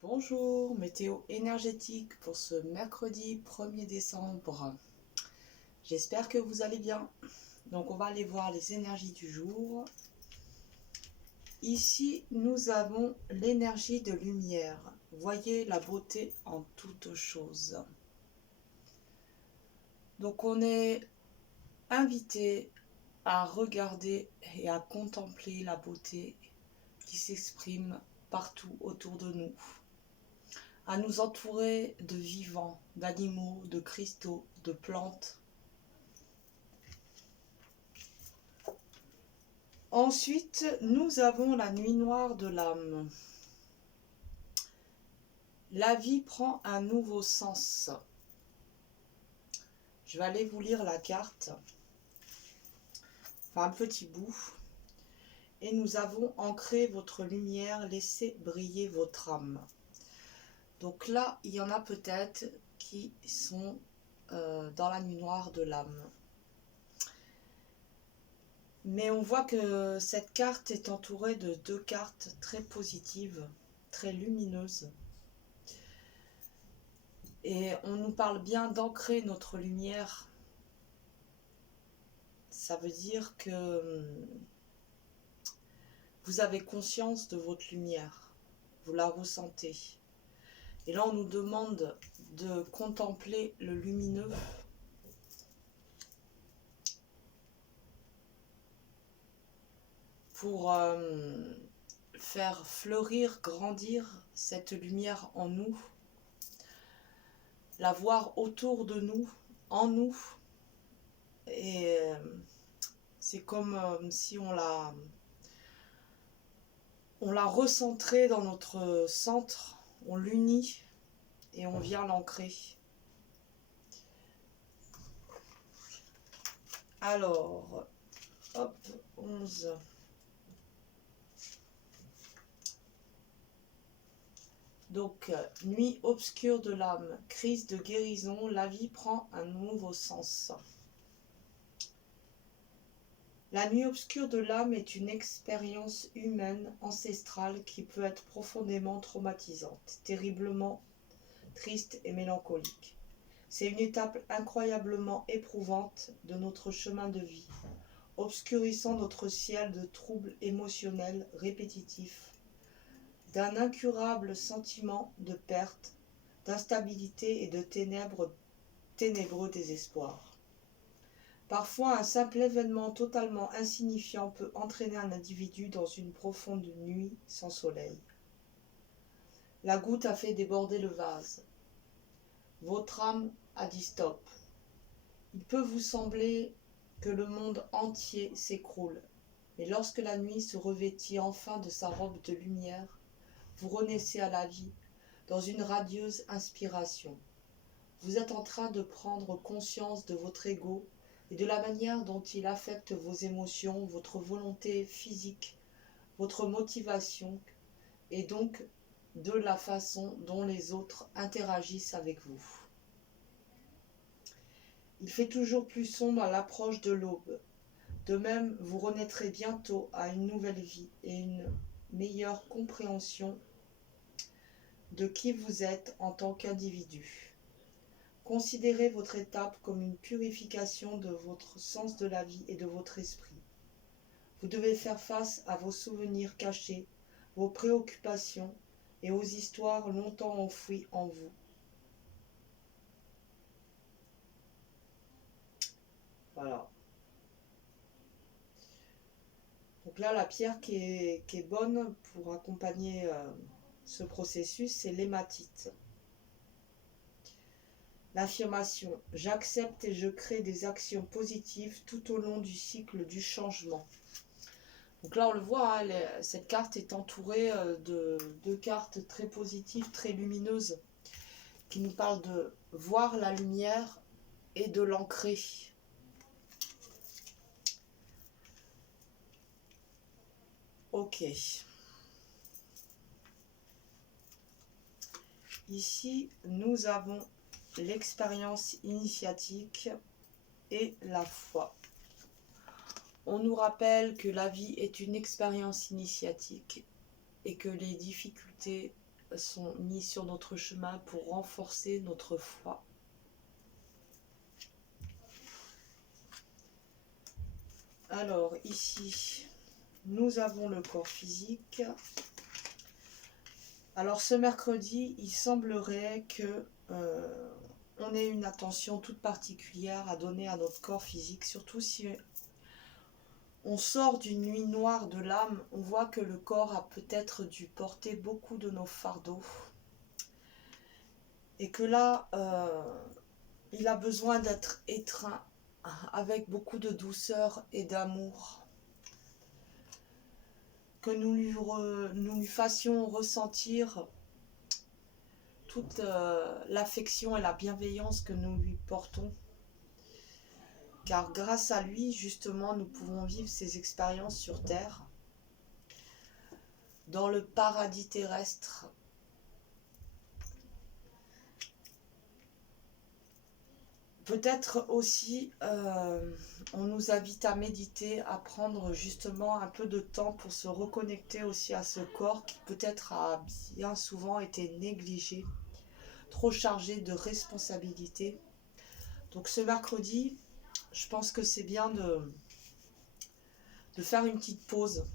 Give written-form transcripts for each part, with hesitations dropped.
Bonjour, météo énergétique pour ce mercredi 1er décembre. J'espère que vous allez bien. Donc on va aller voir les énergies du jour. Ici, nous avons l'énergie de lumière. Voyez la beauté en toutes choses. Donc on est invité à regarder et à contempler la beauté qui s'exprime partout autour de nous, à nous entourer de vivants, d'animaux, de cristaux, de plantes. Ensuite, nous avons la nuit noire de l'âme. La vie prend un nouveau sens. Je vais aller vous lire la carte, enfin un petit bout. Et nous avons ancré votre lumière, laissez briller votre âme. Donc là, il y en a peut-être qui sont dans la nuit noire de l'âme. Mais on voit que cette carte est entourée de deux cartes très positives, très lumineuses. Et on nous parle bien d'ancrer notre lumière. Ça veut dire que vous avez conscience de votre lumière, vous la ressentez. Et là, on nous demande de contempler le lumineux pour faire fleurir, grandir cette lumière en nous, la voir autour de nous, en nous. Et c'est comme si on l'a recentrait dans notre centre, on l'unit et on vient l'ancrer. Alors, hop, 11. Donc, nuit obscure de l'âme, crise de guérison, la vie prend un nouveau sens. La nuit obscure de l'âme est une expérience humaine ancestrale qui peut être profondément traumatisante, terriblement triste et mélancolique. C'est une étape incroyablement éprouvante de notre chemin de vie, obscurcissant notre ciel de troubles émotionnels répétitifs, d'un incurable sentiment de perte, d'instabilité et de ténébreux désespoir. Parfois, un simple événement totalement insignifiant peut entraîner un individu dans une profonde nuit sans soleil. La goutte a fait déborder le vase. Votre âme a dit stop. Il peut vous sembler que le monde entier s'écroule, mais lorsque la nuit se revêtit enfin de sa robe de lumière, vous renaissez à la vie dans une radieuse inspiration. Vous êtes en train de prendre conscience de votre ego et de la manière dont il affecte vos émotions, votre volonté physique, votre motivation et donc de la façon dont les autres interagissent avec vous. Il fait toujours plus sombre à l'approche de l'aube. De même, vous renaîtrez bientôt à une nouvelle vie et une meilleure compréhension de qui vous êtes en tant qu'individu. Considérez votre étape comme une purification de votre sens de la vie et de votre esprit. Vous devez faire face à vos souvenirs cachés, vos préoccupations et aux histoires longtemps enfouies en vous. Voilà. Donc là, la pierre qui est bonne pour accompagner ce processus, c'est l'hématite. L'affirmation « J'accepte et je crée des actions positives tout au long du cycle du changement ». Donc là, on le voit, hein, cette carte est entourée de deux cartes très positives, très lumineuses, qui nous parlent de voir la lumière et de l'ancrer. Ok. Ici, nous avons l'expérience initiatique et la foi. On nous rappelle que la vie est une expérience initiatique et que les difficultés sont mis sur notre chemin pour renforcer notre foi. Alors ici, nous avons le corps physique. Alors ce mercredi, il semblerait que on ait une attention toute particulière à donner à notre corps physique, surtout si on sort d'une nuit noire de l'âme. On voit que le corps a peut-être dû porter beaucoup de nos fardeaux et que là, il a besoin d'être étreint avec beaucoup de douceur et d'amour, que nous lui fassions ressentir toute l'affection et la bienveillance que nous lui portons. Car grâce à lui, justement, nous pouvons vivre ces expériences sur Terre, dans le paradis terrestre. Peut-être aussi, on nous invite à méditer, à prendre justement un peu de temps pour se reconnecter aussi à ce corps qui peut-être a bien souvent été négligé, trop chargé de responsabilités. Donc ce mercredi, je pense que c'est bien de faire une petite pause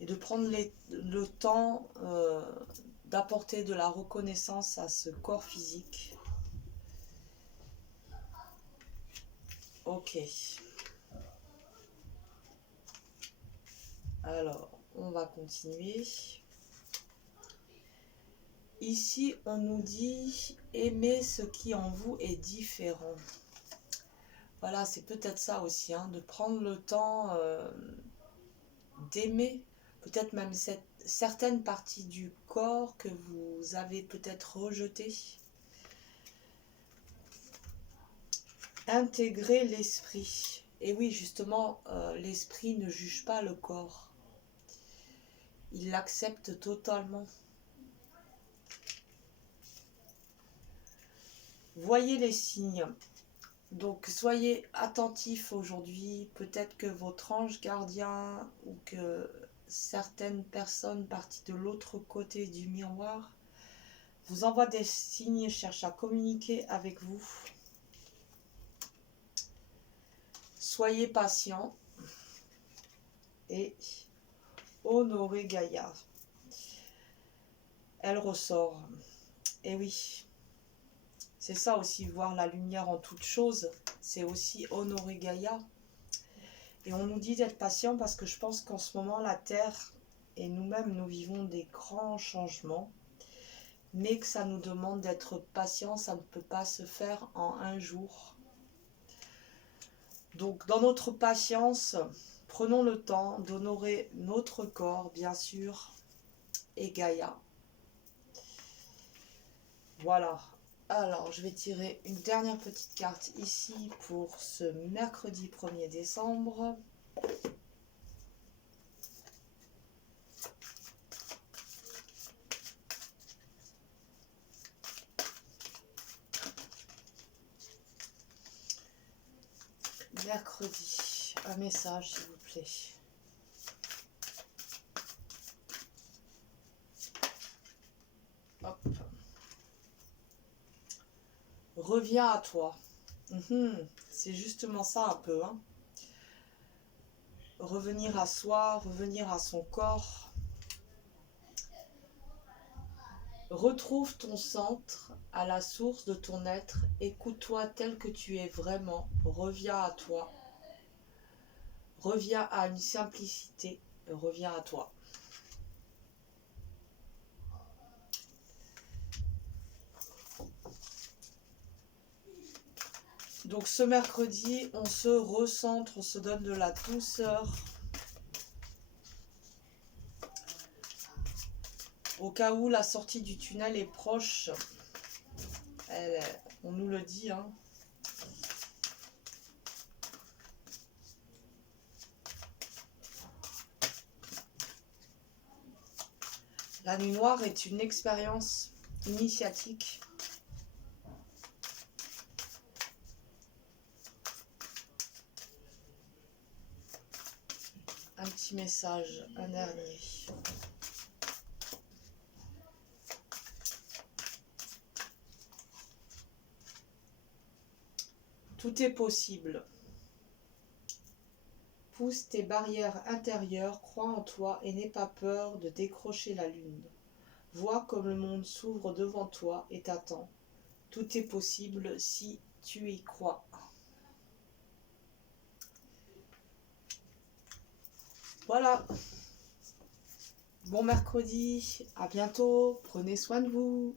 et de prendre le temps d'apporter de la reconnaissance à ce corps physique. Ok. Alors, on va continuer. Ici, on nous dit « Aimez ce qui en vous est différent ». Voilà, c'est peut-être ça aussi, hein, de prendre le temps d'aimer peut-être même certaines parties du corps que vous avez peut-être rejetées. Intégrer l'esprit. Et oui, justement, l'esprit ne juge pas le corps. Il l'accepte totalement. Voyez les signes. Donc soyez attentifs aujourd'hui, peut-être que votre ange gardien ou que certaines personnes parties de l'autre côté du miroir vous envoient des signes, cherchent à communiquer avec vous. Soyez patients et honorez Gaïa. Elle ressort. Et oui. C'est ça aussi, voir la lumière en toute chose, c'est aussi honorer Gaïa. Et on nous dit d'être patient parce que je pense qu'en ce moment, la Terre et nous-mêmes, nous vivons des grands changements, mais que ça nous demande d'être patient, ça ne peut pas se faire en un jour. Donc, dans notre patience, prenons le temps d'honorer notre corps, bien sûr, et Gaïa. Voilà. Alors, je vais tirer une dernière petite carte ici pour ce mercredi 1er décembre. Mercredi, un message s'il vous plaît. Hop. Reviens à toi. C'est justement ça un peu. Hein. Revenir à soi, revenir à son corps. Retrouve ton centre à la source de ton être. Écoute-toi tel que tu es vraiment. Reviens à toi. Reviens à une simplicité. Reviens à toi. Donc ce mercredi, on se recentre, on se donne de la douceur. Au cas où la sortie du tunnel est proche, on nous le dit. Hein. La nuit noire est une expérience initiatique. Un petit message, un dernier. Tout est possible. Pousse tes barrières intérieures, crois en toi et n'aie pas peur de décrocher la lune. Vois comme le monde s'ouvre devant toi et t'attend. Tout est possible si tu y crois. Voilà. Bon mercredi, à bientôt, prenez soin de vous.